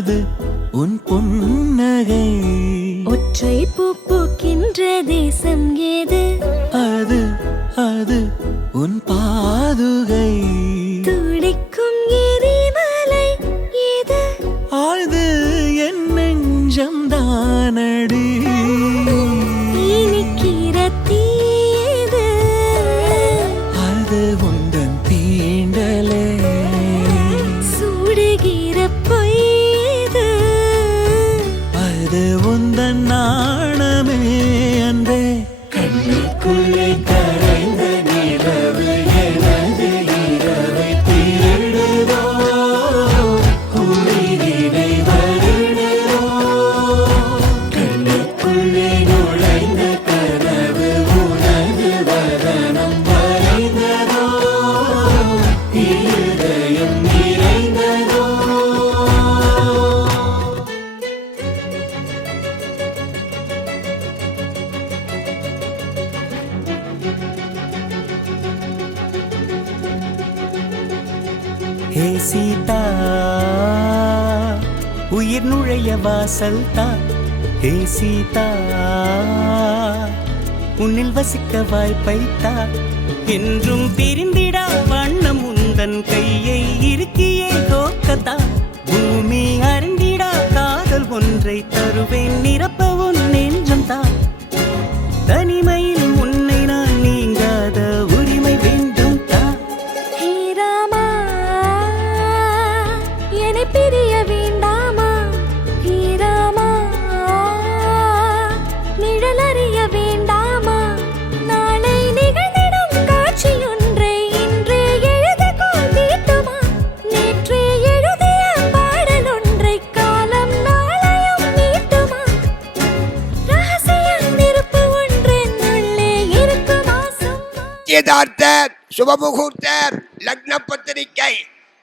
அது உன் புன்னகை. ஒற்றை பூ பூக்கின்ற தேசம் ஏது? அது அது உன் பாதுகை. துடிக்கும் எரிமலை ஏது? ஆழ்து என் நெஞ்சம் தானடி. இனிக்கிற தீது? அது உந்தன் தீண்டலே. சுடுகிற பொய்து? அது உந்தன் நாணமே அன்பே. கண்ணுக்குள்ளே கரைந்த நிலவு எனது இரவை திருடுதோ, உயிரினை வருடுதோ. கண்ணுக்குள்ளே நுழைந்த கனவு உனது வதனம் வரைந்ததோ, இருதயம் நிறைந்ததோ. ஹே சீதா, உயிர் நுழைய வாசல் தான். ஹே சீதா, உன்னில் வசிக்க வாய்ப்பைத்தா. என்றும் பிரிந்திடா வண்ணம் உந்தன் கையை இருக்கியே கோக்கத்தா. பூமி அருந்திடா காதல் ஒன்றை தருவேன் நிரப்ப உன் நெஞ்சம் தான். தனிமையில் உன்னை நான் நீங்காத உரிமை வேண்டும் தான். ஹே ராமா, என்னை பிரிய வேண்டாமா? ஹே ராமா, நிழல் அறிய வேண்டாமா? நாளை நிகழ்ந்திடும் காட்சியொன்றை இன்றே எழுதிக்கோள் தீட்டுமா? நேற்றே எழுதிய பாடலொன்றை காலம் நாளையும் நீட்டுமா? ரகசிய நெருப்பு ஒன்றென் உள்ளே இருக்கும் ஆசம்மா. யதார்த்த சுபமுகூர்த்த லக்ன பத்திரிகை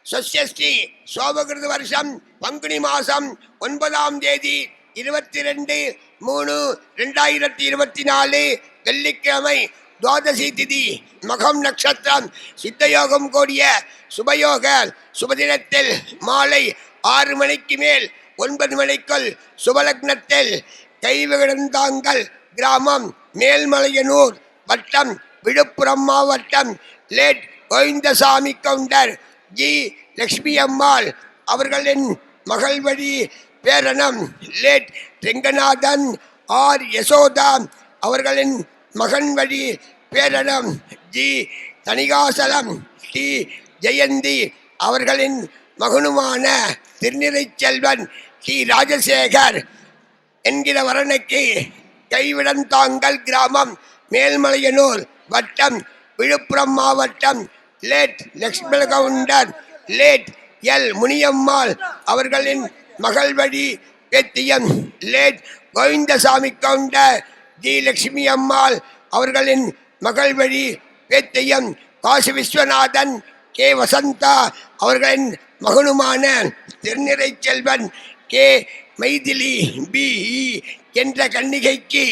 சஷ்யஸ்ரீ சோபகிருத வருஷம் பங்குனி மாசம் 9ஆம் தேதி 22/3/2024 வெள்ளிக்கிழமை துவாதசி திதி மகம் நட்சத்திரம் சித்தயோகம் கூடிய சுபயோக சுபதினத்தில் மாலை 6 மணிக்கு மேல் 9 மணிக்குள் சுபலக்னத்தில் கைவிகடந்தாங்கல் கிராமம் மேல்மலையனூர் வட்டம் விழுப்புரம் மாவட்டம் லேட் கோவிந்தசாமி கவுண்டர் ஜி லட்சுமி அம்மாள் அவர்களின் மகள் வழி பேரனம் லேட் ரெங்கநாதன் ஆர் யசோதா அவர்களின் மகன் வழி பேரனம் ஜி தணிகாசலம் டி ஜெயந்தி அவர்களின் மகனுமான திருநிறை செல்வன் டி ராஜசேகர் என்கிற வரனுக்கு கைவிடந்தாங்கல் கிராமம் மேல்மலையனூர் வட்டம் விழுப்புரம் மாவட்டம் late Lakshmi Gounder late L Muniyammal அவர்களின் மகள் வழி பேத்தியம் லேட் கோவிந்தசாமி கவுண்டர் ஜி லட்சுமி அம்மாள் அவர்களின் மகள் வழி பேத்தியம் காசி விஸ்வநாதன் கே வசந்தா அவர்களின் மகனுமான திருநிறை செல்வன் கே மைதிலி பி என்ற கன்னிகைக்கு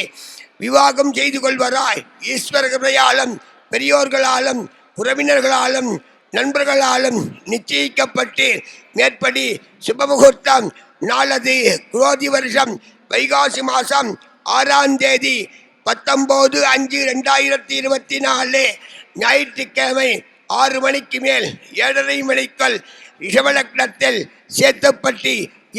விவாகம் செய்து கொள்வராய் ஈஸ்வர கிருபையாலும் பெரியோர்களாலும் உறவினர்களாலும் நண்பர்களாலும் நிச்சயிக்கப்பட்டு மேற்படி சுபமுகூர்த்தம் நாளது குரோதி வருஷம் வைகாசி மாதம் 6ஆம் தேதி 19/5/2024 ஞாயிற்றுக்கிழமை 6 மணிக்கு மேல் 7:30 மணிக்குள் ரிஷபலக்னத்தில் சேத்துப்பட்டி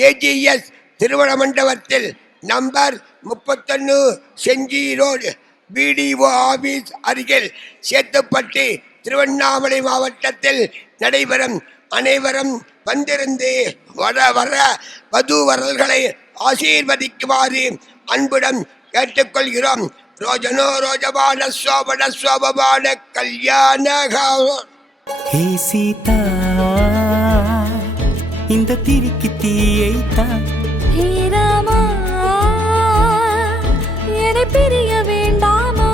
ஏஜிஎஸ் திருமண மண்டபத்தில் நம்பர் 31 செஞ்சி ரோடு பிடிஓ ஆபீஸ் அருகில் சேத்துப்பட்டி திருவண்ணாமலை மாவட்டத்தில் நடைபெறும். அனைவரும் வந்திருந்து வர வதூவரல்களை ஆசீர்வதிக்குமாறு அன்புடன் கேட்டுக்கொள்கிறோம். ரோஜனோ ரோஜபான சோபன சோபபான கல்யாண. ஹே சீதா, இந்த திரிக்கு தீயைத்தா. ஹே ராமா, என்னை பிரிய வேண்டாமா?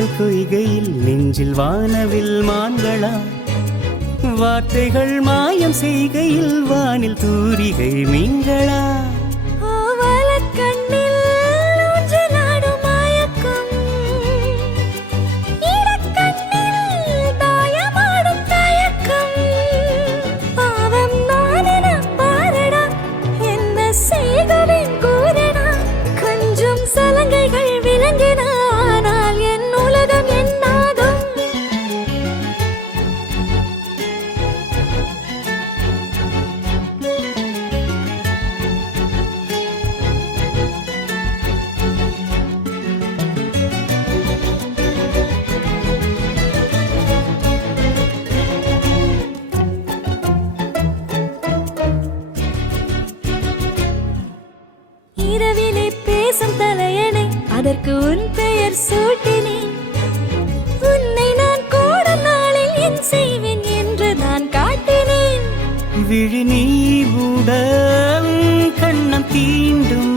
பூக்கள் கொய்கையில் நெஞ்சில் வானவில் மான்களா வார்த்தைகள் மாயம் செய்கையில் வானில் தூரிகை மீன்களா ஆவலக்கண்ணில் ஊஞ்சலாடும் மயக்கம், இடக்கண்ணில் தாயமாடும் தயக்கம். பாவம் நானென பாரடா, என்ன செய்கிறேன் கூறடா. கொஞ்சம் சலங்கைகள் விளங்கின, ஆனால் என் உலகம் என்னாகும்? இரவிலே பேசும் தலையணை, அதற்கு உன் பெயர் சூட்டினேன். உன்னை நான் கூட நாளில் என் செய்வேன் என்று நான் காட்டினேன். விழி நீ மூட கண்ணம் தீண்டும்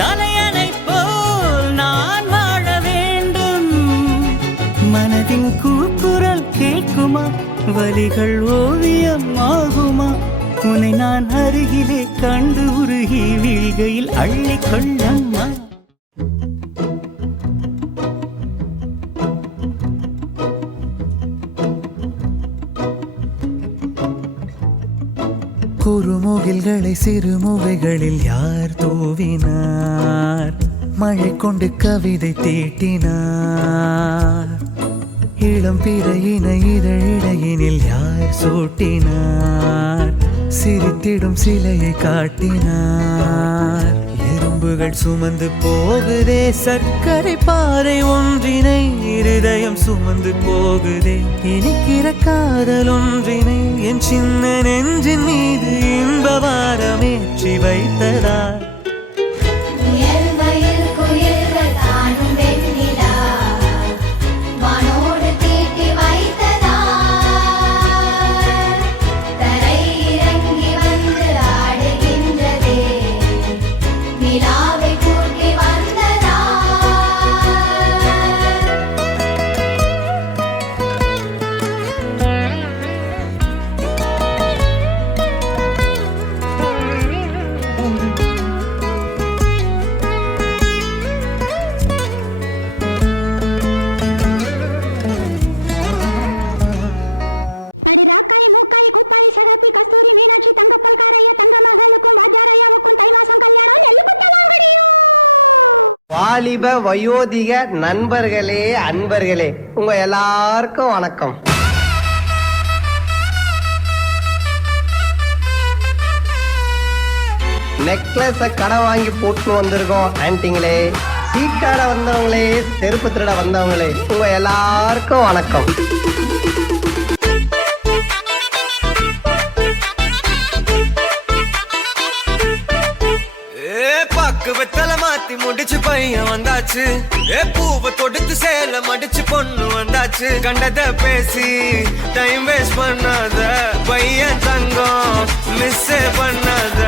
தலையணை போல் நான் வாழ வேண்டும். மனதின் கூக்குரல் கேட்குமா, வலிகள் ஓவியம் ஆகுமா? உன்னை நான் அருகிலே கண்டு உருகி வீழ்கையில் அள்ளிக்கொள்ளம்மா. குறுமுகில்களை சிறுமுகைகளில் யார் தூவினார்? மழை கொண்டு கவிதை தீட்டினார். இளம் பிறையின இதழிடையினில் யார் சூட்டினார்? சிரித்திடும் சிலையை காட்டினார். எறும்புகள் சுமந்து போகுதே சர்க்கரை பாறை ஒன்றினை, இருதயம் சுமந்து போகுதே இனிக்கிற காதல் ஒன்றினை. என் சின்ன நெஞ்சின் மீது இன்ப வாரமேற்றி வைத்ததார். வாலிப வயோதிக நண்பர்களே, அன்பர்களே, உங்க எல்லாருக்கும் வணக்கம். நெக்லஸ கடை வாங்கி போட்டு வந்திருக்கோம் ஆன்ட்டிங்களே, சீக்காட வந்தவங்களே, செருப்பு திருட வந்தவங்களே, உங்க எல்லாருக்கும் வணக்கம். வெத்தலை மாத்தி முடிச்சு பையன் வந்தாச்சு. பூவை தொடுத்து சேல மடிச்சு பொண்ணு வந்தாச்சு. கண்டத பேசி டைம் வேஸ்ட் பண்ணாத பையன் தங்கம் மிஸ் பண்ணாத.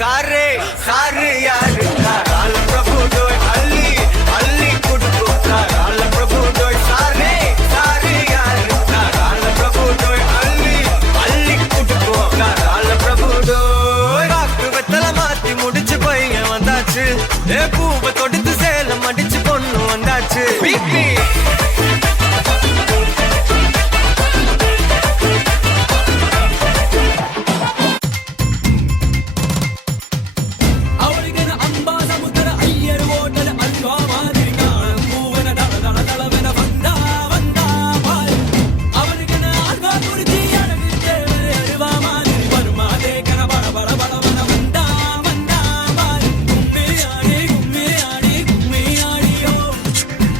சாரே சாரு யாரு கால பிரபு டோய் அள்ளி அள்ளி குடுக்கும் கால பிரபு டோய். சாரே சாரு யாரு கால பிரபு டோய் அள்ளி அள்ளி குடுக்கும் கால பிரபு டோய். பாக்கு வெத்தலை மாத்தி முடிச்சு பையன் வந்தாச்சு. பூவை தொடுத்து சேலம் அடிச்சு பொண்ணு வந்தாச்சு. பிபி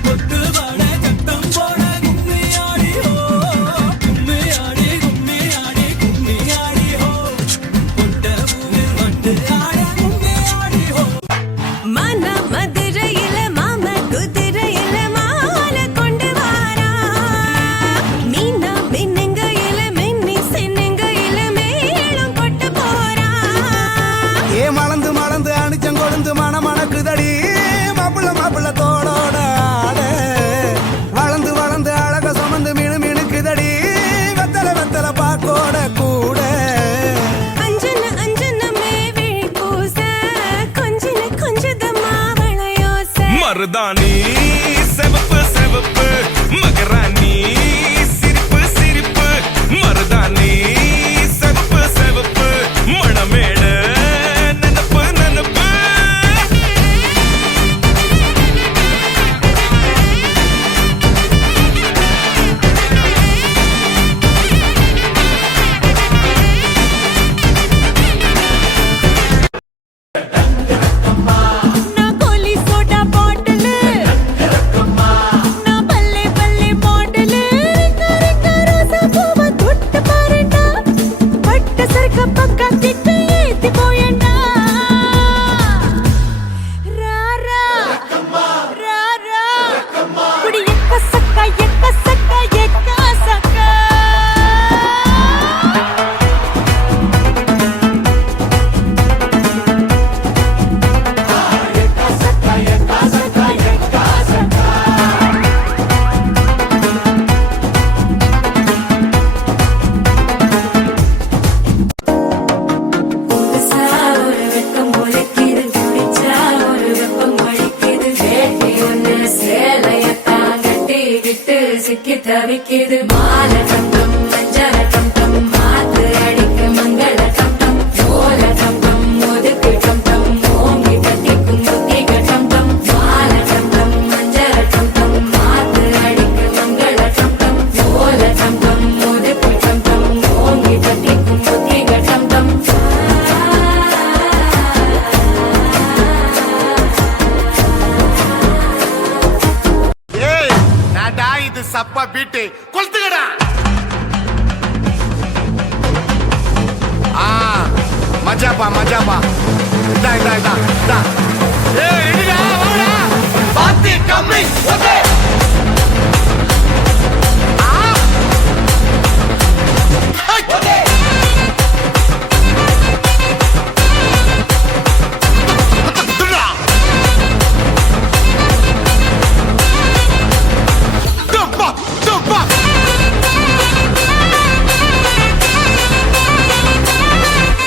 கொட்டு வாட சிக்கி தவிக்குது மால டம் டம் மஞ்சள டம் டம் மாத்து அடிக்கு மங்கள டம் டம் ஓல டம் டம் ஒதுக்கு டம் டம் ஓங்கி தட்டிக்கும் புத்திக டம் டம் மால டம் டம் மஞ்சள டம் டம் மாத்து அடிக்கு மங்கள டம் டம் ஓல டம் டம் ஒதுக்கு டம் டம் ஓங்கி தட்டிக்கும் புத்திக டம் டம் ஏய் நாடா இது சப்பா பீட்டு கொளுத்துக்கடா மஜாப்பா மஜாப்பா இதா இதா இதா இதா ஏய் ரெடிடா வாடா பாத்தி கம்மி ஓகே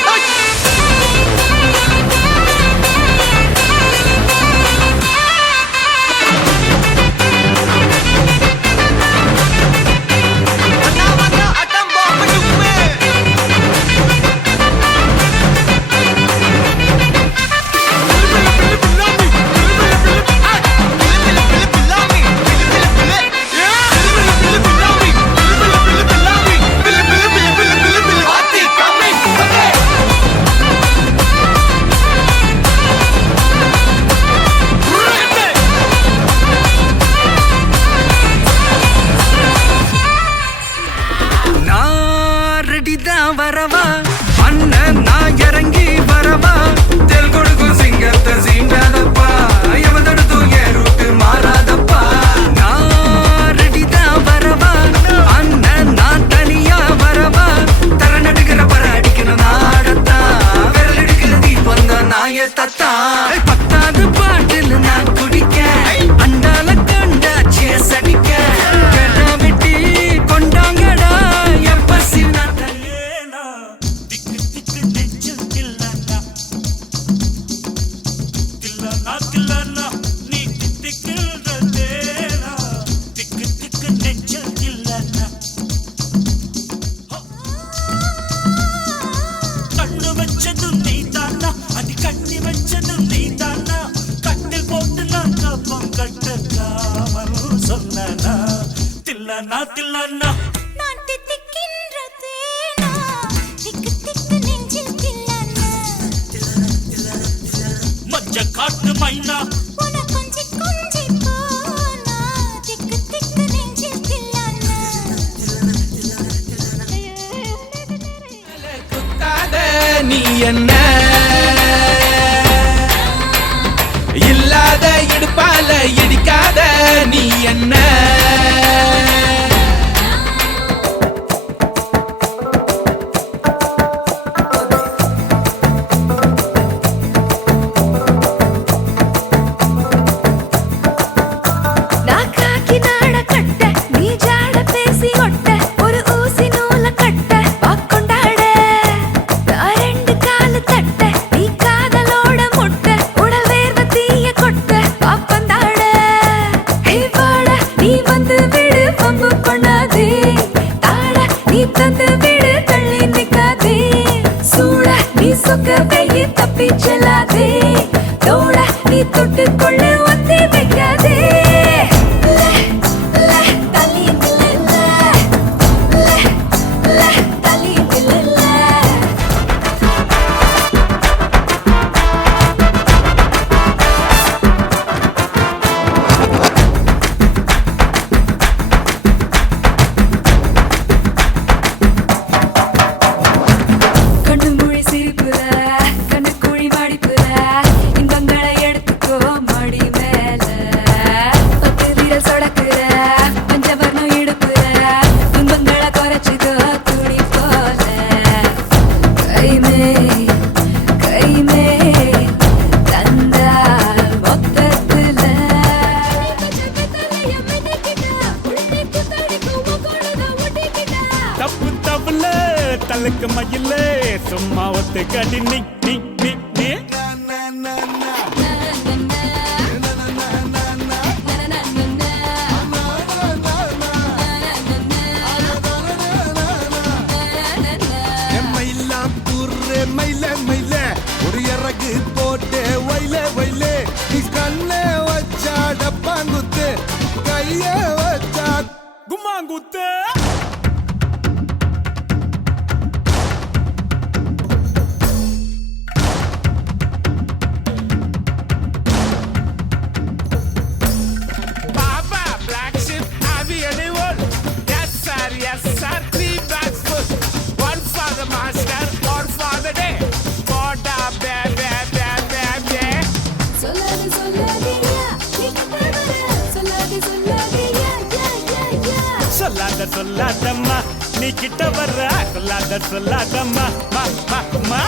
ஓகே வரவா அண்ணன் நான் இறங்கி வரவா தெல் கொடுக்கும் சிங்கத்தை சீண்டாதப்பா எவதடுத்தும் என் ரூட்டு மாறாதப்பா நான் ரெடிதான் வரவா அண்ணன் நான் தனியா வரவா தர நடுக்கிற பர அடிக்கணும் நாடத்தான் விரல் எடுக்கிற தீபம் தான் நாய தத்தா பத்தாவது பாட்டில் நான் குடிக்க அண்டால கண்டா சேஸ் அடிக்க கேட்டா விட்டி கொண்டாங்கடா எப்பசி நான் தில்லனா நான் தித்திக்கின்ற தேனா திக்கு திக்கு நெஞ்சில் தில்லனா மஞ்ச காட்டு மைனா உன கொஞ்சி கொஞ்சி போனா திக்கு திக்கு நெஞ்சில் தில்லனா குத்தாத நீ என்ன இல்லாத இடுப்பால இடிக்காத நீ என்ன தப்பி செல்லாதே தோட நீ தொட்டுக்கொள்ள ஒத்தி வைக்காதே தள்ளி தள்ளி கண்ணு மொழி சிரிப்புல கண்ணு குழி மடிப்புல இன்பங்களை எடுத்துக்கோ மடி மேல பத்து வீரல் சொடக்குற பஞ்சவர்ணம் இடுப்புல துன்பங்களை குறைச்சிதோ துணி போல கைமே தந்தா மொத்தத்துல தப்பு தப்புல தலுக்கு மயில சும்மா ஒத்து கடி நீ நீ நீ நீ கைய வச்சா கும்மாங்குத்து Papa, black sheep, have you anyone? Yes sir, 3 bags full. One for the master, one for the day. Poda, be. சொல்லாதே சொல்லாதேயா சொல்லாதம்மா நீ கிட்ட வர்ற சொல்லாதம்மா மா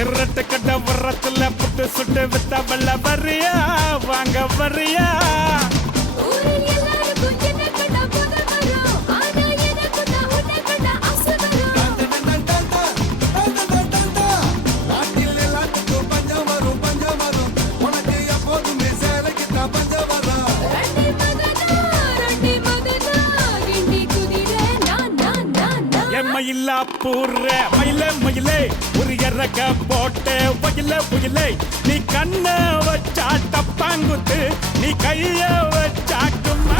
இரட்டு கட்ட வர்றத்துல புட்டு சுட்டு வித்த வெள்ள வரியா வாங்க வரியா ஊரில் எல்லாருக்கும் என்ன கண்டா போத வரும் ஆனா எனக்கு தான் உன்னை கண்டா ஆசை வரும் நாட்டில் எல்லாத்துக்கும் பஞ்சம் வரும் உனக்கு எப்போதுமே சேலைக்குத்தான் பஞ்சம் வரும் ரண்டி மதனா கிண்டி குதிரை நான் எம்மையில்லா பூர்ற மயிலே ஒரு இறக்க போட்டு புயலே நீ கண்ண வச்சா டப்பாங்குத்து நீ கைய வச்சாக்குமா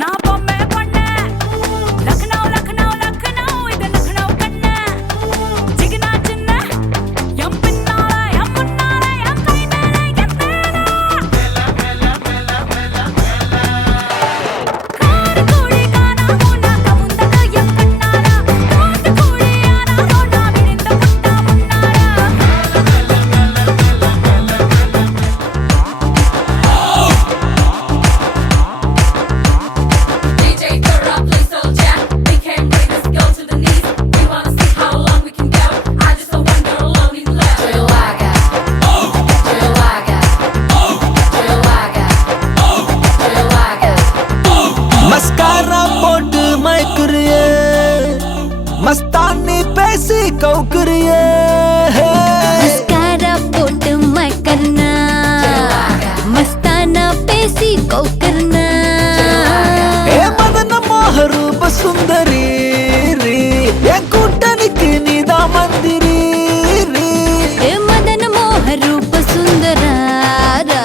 நான் பொம்மை பொண்ணு லக்னோ இது லக்னோ கண்ணு ஜிகினா சின்ன எம் பின்னால எம் முன்னால எம் கை மேல எத்தேனா காடு கூடி காணா முன்னா கமுந்தக எம் கண்ணாரா காடு கூடி ஆனா ரோனா விரிந்த புட்டா முன்னாரா DJ Thurra, please don't jack. We can't wait, let's go to the knees. We wanna see how long we can go. I just don't wonder how long we left. Drillaga, Drillaga, mascara போட்டு மயக்குறியே மஸ்தானி பேசி கவுக்குறியே mascara pot मैं करना मस्ताना पेसी को करना ஏ மதன மோகரூப சுந்தரி என் கூட்டணிக்கு நீதான் மந்திரி ए मदन मोह रूप सुंदरारा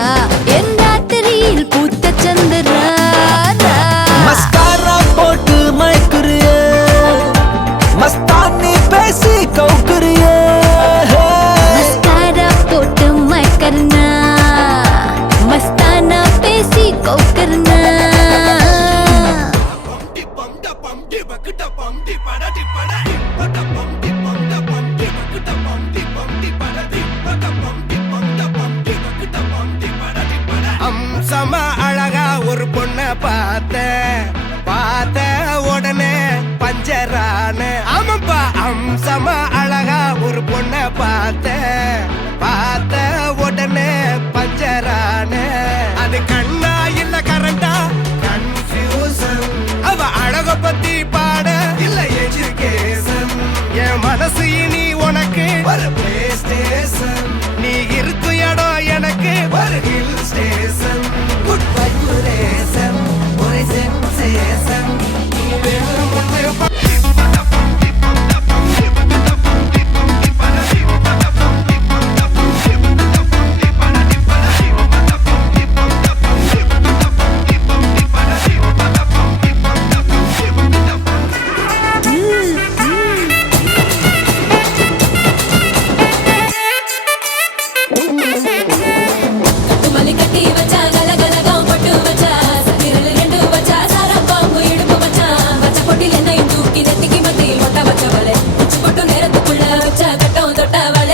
एन रात्रिயில் பூத்த சந்திராரா மஸ்காரா போட்டு மயக்குறியே மஸ்தானி பேசி கவுக்குறியே मस्कारा पोट मैं करना मस्ताना पेसी को करना அம்சமா அழகா ஒரு பொண்ண பார்த்த உடனே பஞ்சரான ஆமாப்பா அம்சமா அழகா ஒரு பொண்ண பார்த்த உடனே பஞ்சரான அது கண்ணா இல்ல கரண்டா கன்ஃபியூசன் அவ அழக பத்தி பாட இல்ல எஜுகேஷன் என் மனசு இனி உனக்கு ஒரு பிளே ஸ்டேஷன் நீ இருக்கும் இடம் எனக்கு ஒரு ஹில் ஸ்டேஷன் குட் வைப்ரேஷன் ஒரு சென்சேஷன் நீ வேணும் மல்லி கட்டி வச்சா கலகலகம் பட்டு வச்சா சத்திரல் ரெண்டு வச்சா சாரா பாம்பு இடுப்பு வச்சா வச்ச பொட்டில் என்னையும் தூக்கி நெத்திக்கு மத்தியில் ஒட்ட வச்சவளே உச்சி பொட்டு நேரத்துக்குள்ள வச்ச கட்டம் தொட்டவளே